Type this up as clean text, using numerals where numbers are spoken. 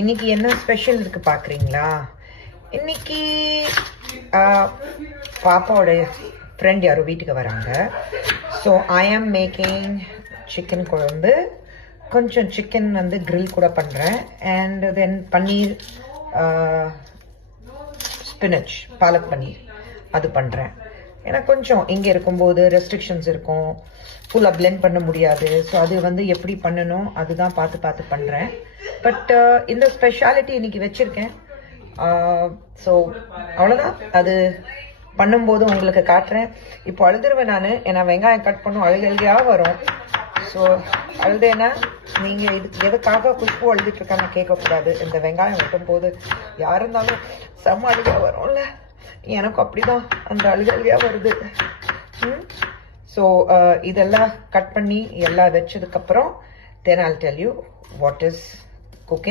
இன்னைக்கு என்ன ஸ்பெஷல் இருக்கு பார்க்குறீங்களா? இன்னைக்கு பாப்பாவோட ஃப்ரெண்ட் யாரோ வீட்டுக்கு வராங்க. ஸோ ஐ ஆம் மேக்கிங் சிக்கன் குழம்பு. கொஞ்சம் சிக்கன் வந்து கிரில் கூட பண்ணுறேன். And then paneer, spinach, palak paneer அது பண்ணுறேன். ஏன்னா கொஞ்சம் இங்கே இருக்கும்போது ரெஸ்ட்ரிக்ஷன்ஸ் இருக்கும், ஃபுல்லாக பிளெண்ட் பண்ண முடியாது. ஸோ அது வந்து எப்படி பண்ணணும் அதுதான் பார்த்து பண்ணுறேன். பட் இந்த ஸ்பெஷாலிட்டி இன்னைக்கு வச்சுருக்கேன். ஸோ அவ்வளோதான். அது பண்ணும்போது உங்களுக்கு காட்டுறேன். இப்போ அழுதுருவேன் நான், ஏன்னா வெங்காயம் கட் பண்ணும் அழுகையாக வரும். ஸோ அழுதேன்னா நீங்கள் இதுக்கு எதுக்காக குஷ்பு அழுதுட்டுருக்கான்னு கேட்கக்கூடாது. இந்த வெங்காயம் வெட்டும் போது யார் இருந்தாலும் செம்ம அழுகையாக வரும்ல, எனக்கும் அப்படிதான் அந்த அழுகையாக வருது. ஸோ இதெல்லாம் கட் பண்ணி எல்லாம் வச்சதுக்கப்புறம் then I'll tell you what is cooking.